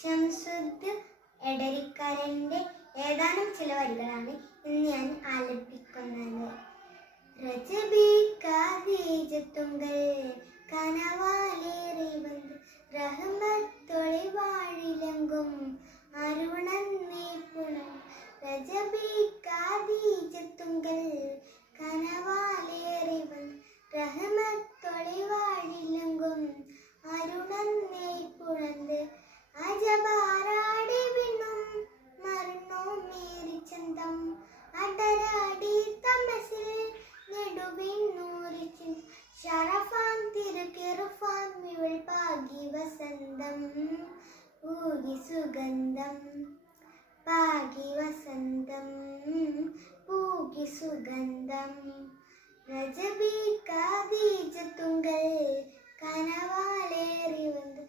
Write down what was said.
ഷംസുദ്ദീൻ എടരിക്കാരൻ്റെ ഏതാനും ചില വരികളാണ് ഇന്ന് ഞാൻ ആലപിക്കുന്നത്. രജബി ഖദീജത്തുങ്കൾ കനവാലേറി വന്ന് റഹ്മത്തൊളി വാഴിലെങ്കും അരുണന്നേ പുണം. രജബി ഖദീജത്തുങ്കൾ കനവാലേറി വന്ന് റഹ്മത്തൊളി വാഴിലെങ്കും അരുണന്നേ പുണന്ത്. അജബാരാടി വിണ്ണും മറന്നോ മേരി ചന്തം അടരാടി തമസിൽ നെടുവിണ്ണൂരിച്ചിൻ ഷറഫാൻ തിരുക്കിറുഫാൻ മിവൾ പാകി വസന്തം ഊകി സുഗന്ധം പാകി വസന്തം പൂകി സുഗന്ധം. രജബി ഖദീജത്തുങ്കൾ കനവാലേറി വന്ന്